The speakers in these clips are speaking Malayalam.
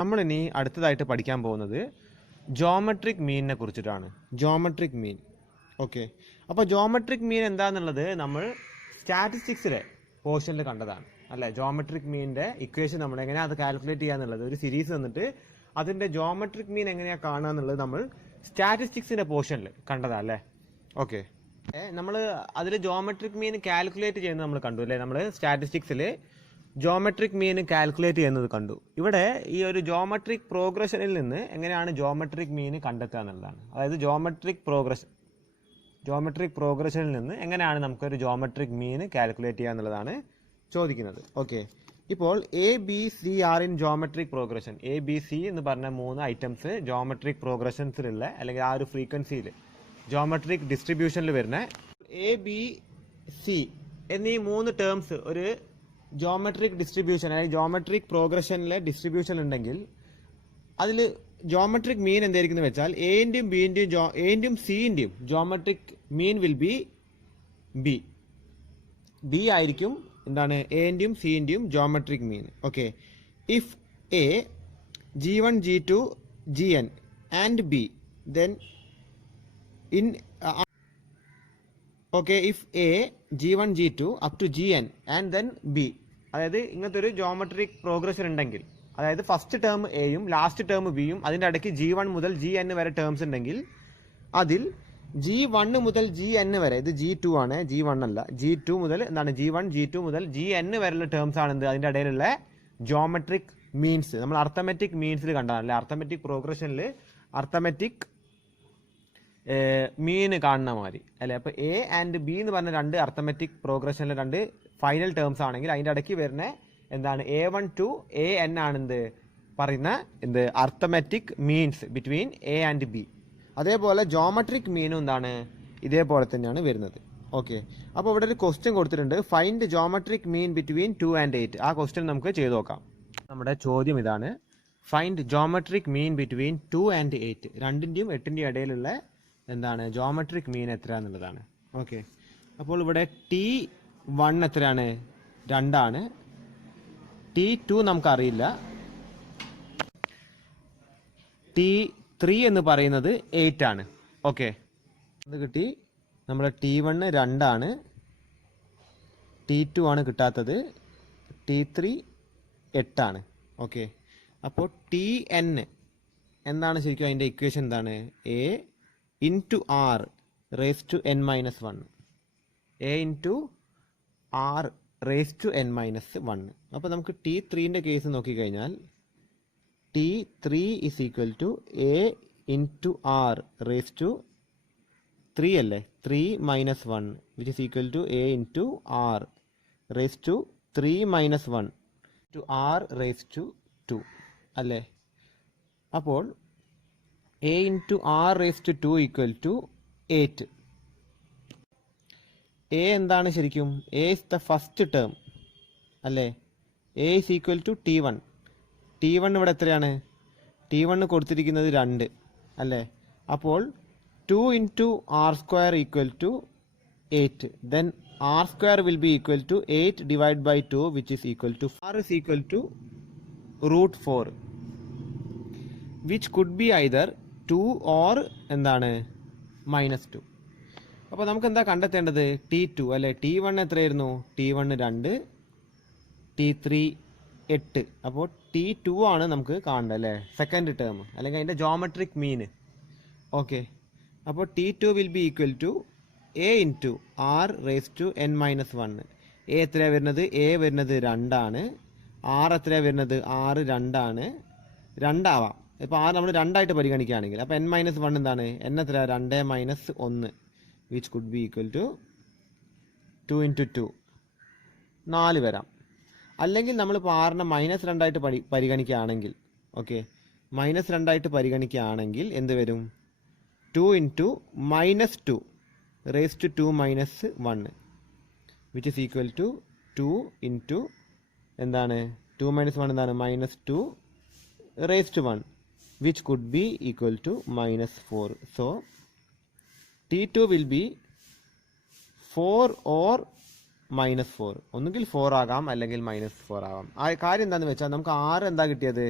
നമ്മളിനി അടുത്തതായിട്ട് പഠിക്കാൻ പോകുന്നത് ജോമെട്രിക് മീനിനെ കുറിച്ചിട്ടാണ്. Geometric mean. ഓക്കെ, അപ്പോൾ ജോമെട്രിക് മീൻ എന്താണെന്നുള്ളത് നമ്മൾ സ്റ്റാറ്റിസ്റ്റിക്സിലെ പോർഷനിൽ കണ്ടതാണ് അല്ലേ. ജോമെട്രിക് മീനിൻ്റെ ഇക്വേഷൻ നമ്മൾ എങ്ങനെയാണ് അത് കാൽക്കുലേറ്റ് ചെയ്യാന്നുള്ളത് ഒരു സീരീസ് വന്നിട്ട് അതിൻ്റെ ജോമെട്രിക് മീൻ എങ്ങനെയാണ് കാണുക എന്നുള്ളത് നമ്മൾ സ്റ്റാറ്റിസ്റ്റിക്സിൻ്റെ പോർഷനിൽ കണ്ടതാണ് അല്ലേ. ഓക്കെ, നമ്മൾ അതിൽ ജോമെട്രിക് മീൻ കാൽക്കുലേറ്റ് ചെയ്യുന്നത് നമ്മൾ കണ്ടു അല്ലേ. നമ്മൾ സ്റ്റാറ്റിസ്റ്റിക്സിൽ ജോമെട്രിക് മീൻ കാൽക്കുലേറ്റ് ചെയ്യുന്നത് കണ്ടു. ഇവിടെ ഈ ഒരു ജോമെട്രിക് പ്രോഗ്രഷനിൽ നിന്ന് എങ്ങനെയാണ് ജോമെട്രിക് മീൻ കണ്ടെത്തുക എന്നുള്ളതാണ്. അതായത് ജോമെട്രിക് പ്രോഗ്രഷനിൽ നിന്ന് എങ്ങനെയാണ് നമുക്കൊരു ജോമെട്രിക് മീൻ കാൽക്കുലേറ്റ് ചെയ്യുക എന്നുള്ളതാണ് ചോദിക്കുന്നത്. ഓക്കെ, ഇപ്പോൾ ABCR in geometric progression, ABC എന്ന് പറഞ്ഞ 3 ഐറ്റംസ് ജോമെട്രിക് പ്രോഗ്രഷൻസിലുള്ള അല്ലെങ്കിൽ ആ ഒരു ഫ്രീക്വൻസിയിൽ ജോമെട്രിക് ഡിസ്ട്രിബ്യൂഷനിൽ വരുന്ന ABC എന്നീ 3 ടേംസ് ഒരു ജോമെട്രിക് ഡിസ്ട്രിബ്യൂഷൻ അല്ലെങ്കിൽ ജോമെട്രിക് പ്രോഗ്രഷനിലെ ഡിസ്ട്രിബ്യൂഷൻ ഉണ്ടെങ്കിൽ അതിൽ ജോമെട്രിക് മീൻ എന്തായിരിക്കും വെച്ചാൽ എൻ്റെയും ബിൻ്റെയും സിൻ്റെയും geometric mean will be B ആയിരിക്കും എന്താണ് എൻ്റെയും സിൻ്റെയും geometric mean. Okay, if A, G1, G2, Gn and B, then in okay, if A, G1, G2 up to Gn and then B, അതായത് ഇങ്ങനത്തെ ഒരു ജോമെട്രിക് പ്രോഗ്രഷൻ ഉണ്ടെങ്കിൽ, അതായത് ഫസ്റ്റ് ടേം എയും ലാസ്റ്റ് ടേം ബിയും അതിൻ്റെ ഇടയ്ക്ക് G1 മുതൽ Gn വരെ ടേംസ് ഉണ്ടെങ്കിൽ അതിൽ G1 മുതൽ Gn വരെ, ഇത് G2 ആണ്, G1 അല്ല, G2 മുതൽ എന്താണ് G1, G2 മുതൽ Gn വരെയുള്ള ടേംസ് ആണ് എന്ത് അതിൻ്റെ ഇടയിലുള്ള ജോമെട്രിക് മീൻസ്. നമ്മൾ അർത്ഥമെറ്റിക് മീൻസിൽ കണ്ടതല്ലേ, അർത്ഥമെറ്റിക് പ്രോഗ്രഷനിൽ അർത്ഥമെറ്റിക് മീൻ കാണുന്ന മാതിരി അല്ലേ. അപ്പോൾ A ആൻഡ് B എന്ന് പറഞ്ഞ 2 അർത്ഥമെറ്റിക് പ്രോഗ്രഷനിലെ 2 ഫൈനൽ ടേംസ് ആണെങ്കിൽ അതിൻ്റെ ഇടയ്ക്ക് വരുന്ന എന്താണ് A1 to AN ആണ് എന്ത് പറയുന്ന എന്ത് arithmetic means between A and B. അതേപോലെ ജോമെട്രിക് മീനും എന്താണ് ഇതേപോലെ തന്നെയാണ് വരുന്നത്. ഓക്കെ, അപ്പോൾ ഇവിടെ ഒരു ക്വസ്റ്റ്യൻ കൊടുത്തിട്ടുണ്ട്, find geometric mean between 2 and 8. ആ ക്വസ്റ്റ്യൻ നമുക്ക് ചെയ്ത് നോക്കാം. നമ്മുടെ ചോദ്യം ഇതാണ്, find geometric mean between 2 and 8. 2ൻ്റെയും 8ൻ്റെയും ഇടയിലുള്ള എന്താണ് ജോമെട്രിക് മീൻ എത്ര എന്നുള്ളതാണ്. ഓക്കെ, അപ്പോൾ ഇവിടെ T1 എത്രയാണ്? 2 ആണ്. T2 നമുക്കറിയില്ല. T3 എന്ന് പറയുന്നത് 8 ആണ്. ഓക്കെ, അത് കിട്ടി. നമ്മുടെ T1 2 ആണ്, T2 ആണ് കിട്ടാത്തത്, T3 8 ആണ്. ഓക്കെ, അപ്പോൾ Tn എന്താണ് ശരിക്കും അതിൻ്റെ ഇക്വേഷൻ എന്താണ്? A into R raised to n minus 1. A into R raised to n minus 1. അപ്പോൾ നമുക്ക് T3ൻ്റെ കേസ് നോക്കിക്കഴിഞ്ഞാൽ T3 is equal to A into R raised to 3 അല്ലേ, 3 minus 1 which is equal to A into R raised to 3 minus 1 to R raised to 2 അല്ലേ. അപ്പോൾ A into R raised to 2 equal to 8. A എന്താണ് ശരിക്കും? A is the first term അല്ലേ. A is equal to T1. T1 ഇവിടെ എത്രയാണ്? T1 കൊടുത്തിരിക്കുന്നത് 2 അല്ലേ. അപ്പോൾ 2 into R square equal to 8. Then R square will be equal to 8 divided by 2 which is equal to R is equal to root 4 which could be either 2 or എന്താണ് -2. അപ്പോൾ നമുക്ക് എന്താ കണ്ടെത്തേണ്ടത്? T2 അല്ലേ. T1 എത്രയായിരുന്നു? T1 2, T3 8. അപ്പോൾ T2 ആണ് നമുക്ക് കാണേണ്ടത് അല്ലേ, സെക്കൻഡ് ടേം അല്ലെങ്കിൽ അതിൻ്റെ ജോമെട്രിക് മീൻ. ഓക്കെ, അപ്പോൾ T2 will be equal to A into R raise to n minus 1. A എത്രയാണ് വരുന്നത്? A വരുന്നത് 2 ആണ്. R എത്രയാണ് വരുന്നത്? R 2 ആണ്. 2 ആവാം. ഇപ്പോൾ R നമ്മൾ 2 ആയിട്ട് പരിഗണിക്കുകയാണെങ്കിൽ അപ്പോൾ n minus 1 എന്താണ്? n എത്ര? 2 minus 1 which could be equal to 2 into 2, 4 വരാം. അല്ലെങ്കിൽ നമ്മളിപ്പോൾ R-നെ -2 ആയിട്ട് പരിഗണിക്കുകയാണെങ്കിൽ, ഓക്കെ, -2 ആയിട്ട് പരിഗണിക്കുകയാണെങ്കിൽ എന്ത് വരും? 2 into -2 raised to 2 minus 1 which is equal to 2 into എന്താണ് 2 minus 1 എന്താണ്? -2 raised to 1 which could be equal to -4. So T2 will be 4 or -4. ഒന്നുകിൽ 4 ആകാം അല്ലെങ്കിൽ -4 ആകാം. ആ കാര്യം എന്താണെന്ന് വെച്ചാൽ നമുക്ക് R എന്താ കിട്ടിയത്?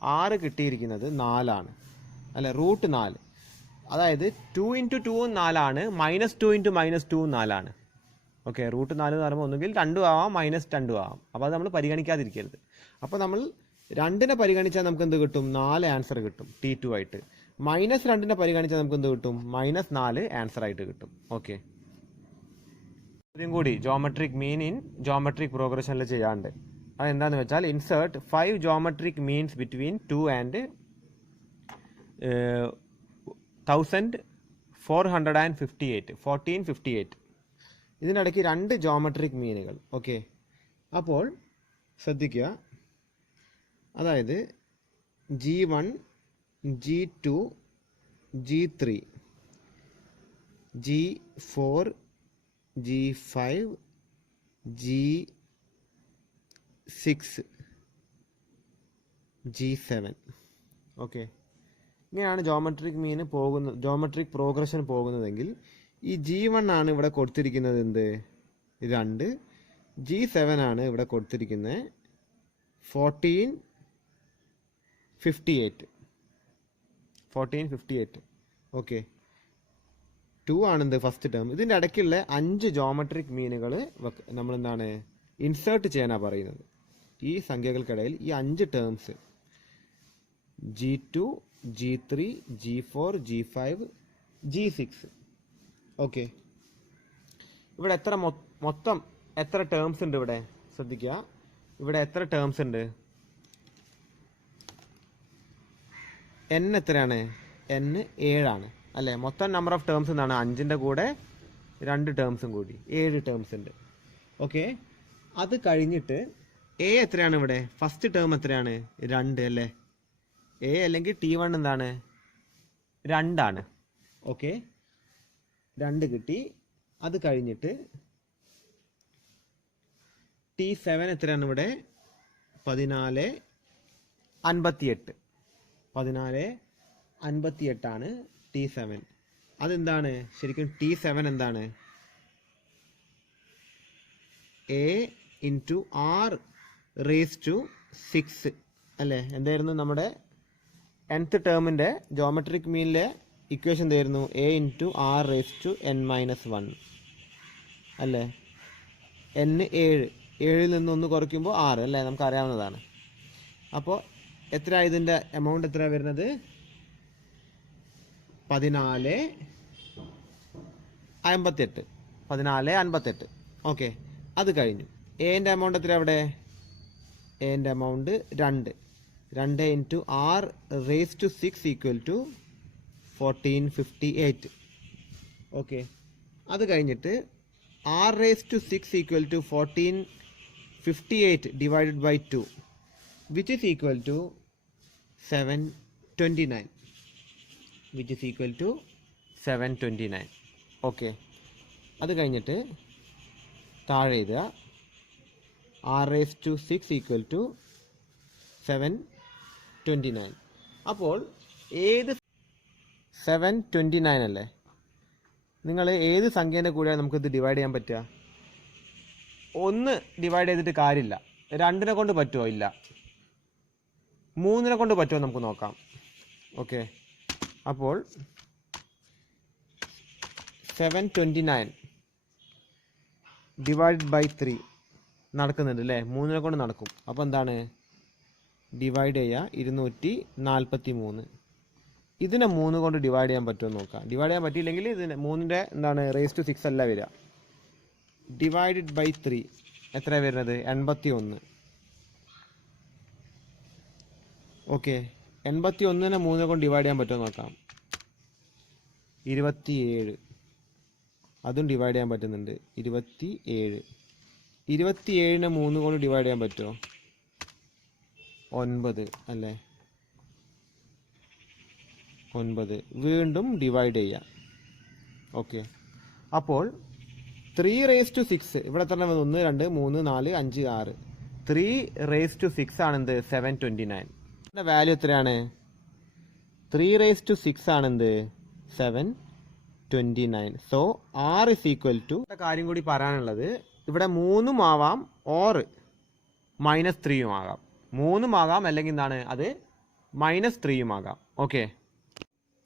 ആറ് കിട്ടിയിരിക്കുന്നത് 4 അല്ലെ, റൂട്ട് 4. അതായത് 2 × 2 4 -2 × -2 4. ഓക്കെ, റൂട്ട് 4 എന്ന് പറയുമ്പോൾ ഒന്നുകിൽ 2 ആവാം -2 ആവാം. അപ്പോൾ അത് നമ്മൾ പരിഗണിക്കാതിരിക്കരുത്. അപ്പോൾ നമ്മൾ 2നെ പരിഗണിച്ചാൽ നമുക്ക് എന്ത് കിട്ടും? 4 ആൻസർ കിട്ടും T2 ആയിട്ട്. -2നെ പരിഗണിച്ചാൽ നമുക്ക് എന്ത് കിട്ടും? -4 ആൻസർ ആയിട്ട് കിട്ടും. ഓക്കെ, ഇതും കൂടി ജോമെട്രിക് മീൻ ഇൻ ജോമെട്രിക് പ്രോഗ്രഷനിൽ ചെയ്യാണ്ട്. അതെന്താണെന്ന് വെച്ചാൽ insert 5 geometric means between 2 and 1458. ഇതിനിടയ്ക്ക് 2 ജോമെട്രിക് മീനുകൾ. ഓക്കെ, അപ്പോൾ ശ്രദ്ധിക്കുക. അതായത് G1, G2, G3, G4, G5, G6, G7. Okay, ഇങ്ങനെയാണ് ജോമെട്രിക് പ്രോഗ്രഷൻ പോകുന്നതെങ്കിൽ ഈ G1 ആണ് ഇവിടെ കൊടുത്തിരിക്കുന്നത് എന്ത്? 2. G7 ആണ് ഇവിടെ കൊടുത്തിരിക്കുന്നത് 1458. ഓക്കെ, 2 ആണെന്ത് ഫസ്റ്റ് ടേം. ഇതിൻ്റെ ഇടയ്ക്കുള്ള 5 ജോമെട്രിക് മീനുകൾ നമ്മൾ എന്താണ് ഇൻസേർട്ട് ചെയ്യാനാണ് പറയുന്നത്. ഈ സംഖ്യകൾക്കിടയിൽ ഈ 5 terms G2, G3, G4, G5, G6. Okay, ഇവിടെ മൊത്തം എത്ര ടേംസ് ഉണ്ട്? ഇവിടെ ശ്രദ്ധിക്കുക, ഇവിടെ എത്ര ടേംസ് ഉണ്ട്? n എത്രയാണ്? n 7 അല്ലേ? മൊത്തം നമ്പർ ഓഫ് ടേംസ് എന്നാണ് 5ൻ്റെ കൂടെ 2 ടേംസും കൂടി 7 ടേംസ് ഉണ്ട്. ഓക്കെ, അത് കഴിഞ്ഞിട്ട് a എത്രയാണ്? ഇവിടെ ഫസ്റ്റ് ടേം എത്രയാണ്? 2 അല്ലേ? a അല്ലെങ്കിൽ T1 എന്താണ്? 2. ഓക്കെ, 2 കിട്ടി. അത് കഴിഞ്ഞിട്ട് T7 എത്രയാണ്? ഇവിടെ 1458 T7. അതെന്താണ് ശരിക്കും? T7 എന്താണ്? a × r⁻6 അല്ലേ? എന്തായിരുന്നു നമ്മുടെ nth ടേമിൻ്റെ ജോമെട്രിക് മീനിലെ ഇക്വേഷൻ എന്തായിരുന്നു? a × r⁻n−1 അല്ലേ? n 7ൽ നിന്ന് 1 കുറയ്ക്കുമ്പോൾ 6 അല്ലേ? നമുക്കറിയാവുന്നതാണ്. അപ്പോൾ എത്ര ഇതിൻ്റെ എമൗണ്ട് എത്ര വരുന്നത്? 1458. ഓക്കെ, അത് കഴിഞ്ഞു. എൻ്റെ എമൗണ്ട് എത്ര? അവിടെ എൻ്റെ എമൗണ്ട് 2 × r⁻6 1458. ഓക്കെ, അത് കഴിഞ്ഞിട്ട് r⁻6 1458 divided by 2 which is equal to 729. Okay, അത് കഴിഞ്ഞിട്ട് താഴെ എഴുതുക r⁻6 729. അപ്പോൾ ഏത് 729 അല്ലേ? നിങ്ങൾ ഏത് സംഖ്യേൻ്റെ കൂടെയാണ് നമുക്കിത് ഡിവൈഡ് ചെയ്യാൻ പറ്റുക? 1 ഡിവൈഡ് ചെയ്തിട്ട് കാര്യമില്ല. 2നെ കൊണ്ട് പറ്റുമോ? ഇല്ല. 3നെ കൊണ്ട് പറ്റുമോ? നമുക്ക് നോക്കാം. ഓക്കെ, അപ്പോൾ 729 ഡിവൈഡ് ബൈ 3 നടക്കുന്നുണ്ട് അല്ലേ? 3നെ കൊണ്ട് നടക്കും. അപ്പോൾ എന്താണ്? ഡിവൈഡ് ചെയ്യുക 243. ഇതിനെ 3 കൊണ്ട് ഡിവൈഡ് ചെയ്യാൻ പറ്റുമോ നോക്കാം. ഡിവൈഡ് ചെയ്യാൻ പറ്റിയില്ലെങ്കിൽ ഇതിന് 3ൻ്റെ എന്താണ് raised to 6 അല്ല വരിക. ഡിവൈഡഡ് ബൈ 3 എത്ര വരുന്നത്? 81. ഓക്കെ, 81നെ 3 കൊണ്ട് ഡിവൈഡ് ചെയ്യാൻ പറ്റുമോ നോക്കാം. 27. അതും ഡിവൈഡ് ചെയ്യാൻ പറ്റുന്നുണ്ട്. 27. 27നെ 3 കൊണ്ട് ഡിവൈഡ് ചെയ്യാൻ പറ്റുമോ? 9 അല്ലേ? 9. വീണ്ടും ഡിവൈഡ് ചെയ്യാം. ഓക്കെ, അപ്പോൾ 3⁻6 ഇവിടെ എത്ര? 1 2 3 4 5 6. 3⁻6 ആണെന്ത്? 729. ഇതിൻ്റെ വാല്യൂ എത്രയാണ്? 3⁻6 ആണെന്ത്? 729. So r is equal to കാര്യം കൂടി പറയാനുള്ളത്, ഇവിടെ 3ഉം ആവാം ഓർ -3ഉം ആകാം. 3ഉം ആകാം, അല്ലെങ്കിൽ എന്താണ് അത് -3 ആകാം. ഓക്കെ,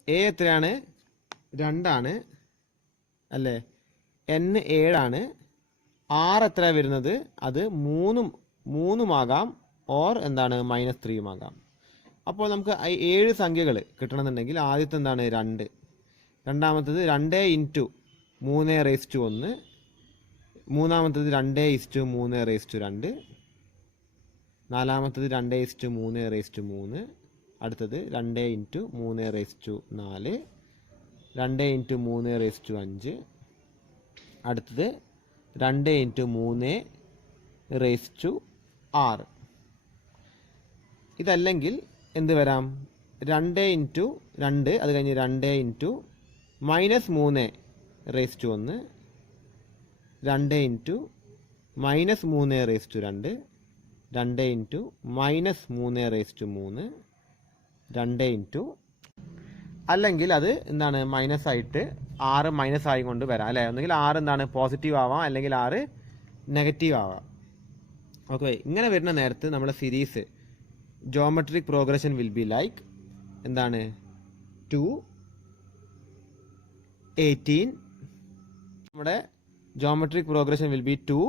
എ എത്രയാണ്? 2 അല്ലേ? n 7 r എത്ര വരുന്നത്? അത് 3 ആകാം, ഓർ എന്താണ് -3 ആകാം. അപ്പോൾ നമുക്ക് 7 സംഖ്യകൾ കിട്ടണമെന്നുണ്ടെങ്കിൽ ആദ്യത്തെ എന്താണ്? 2, രണ്ടാമത്തത് 2 × 3⁻1, മൂന്നാമത്തത് 2:3:2, നാലാമത്തത് 2:3:3, അടുത്തത് 2 × 3:4, 2 × 3:5, അടുത്തത് 2 × 3:6. ഇതല്ലെങ്കിൽ എന്ത് വരാം? 2 × 2, അത് കഴിഞ്ഞ് 2 × -3:1, 2 × -3:2, 2 × -3:3, 2 × അല്ലെങ്കിൽ അത് എന്താണ്? മൈനസ് ആയിട്ട് 6 മൈനസ് ആയി കൊണ്ട് വരാം അല്ലേ? ഒന്നുകിൽ 6 എന്താണ്? പോസിറ്റീവ് ആവാം, അല്ലെങ്കിൽ 6 നെഗറ്റീവ് ആവാം. ഓക്കെ, ഇങ്ങനെ വരുന്ന നേരത്ത് നമ്മുടെ series geometric progression will be like എന്താണ്? 2, 18. നമ്മുടെ geometric progression will be 2,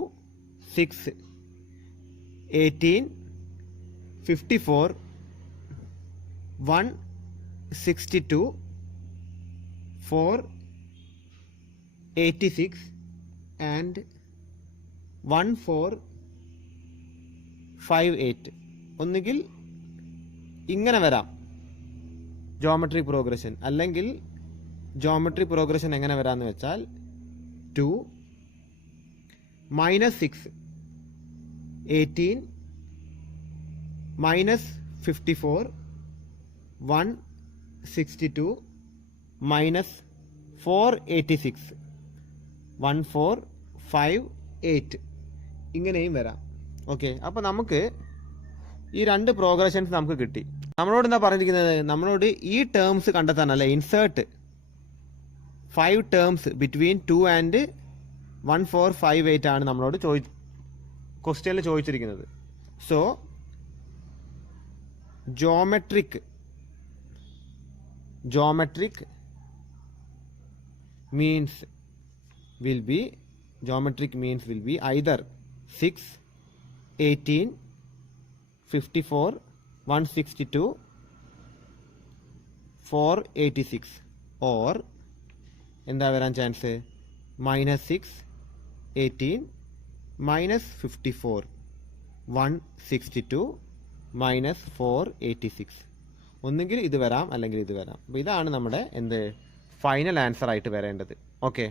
6, 18, 54, 162, 4, 86 and 1458. ഒന്നുകിൽ ഇങ്ങനെ വരാം ജോമെട്രിക് പ്രോഗ്രഷൻ, അല്ലെങ്കിൽ ജോമെട്രിക് പ്രോഗ്രഷൻ എങ്ങനെ വരാമെന്ന് വെച്ചാൽ 2, -6, 18, -54, 162, -486, 1458 ഇങ്ങനെയും വരാം. ഓക്കെ, അപ്പോൾ നമുക്ക് ഈ 2 പ്രോഗ്രഷൻസ് നമുക്ക് കിട്ടി. നമ്മളോട് എന്താ പറഞ്ഞിരിക്കുന്നത്? നമ്മളോട് ഈ ടേംസ് കണ്ടെത്താനല്ല, ഇൻസേർട്ട് 5 ടേംസ് ബിറ്റ്വീൻ 2 and 1458 ആണ് നമ്മളോട് ക്വസ്റ്റ്യനിൽ ചോദിച്ചിരിക്കുന്നത്. So geometric means will be either 6, 18, 54, 162, 486 or എന്താ വരാൻ ചാൻസ്? -6, 18, -54, 162, -486. ഒന്നുകിൽ ഇത് വരാം, അല്ലെങ്കിൽ ഇത് വരാം. അപ്പോൾ ഇതാണ് നമ്മുടെ ഫൈനൽ ആൻസർ ആയിട്ട് വരേണ്ടത്. ഓക്കെ.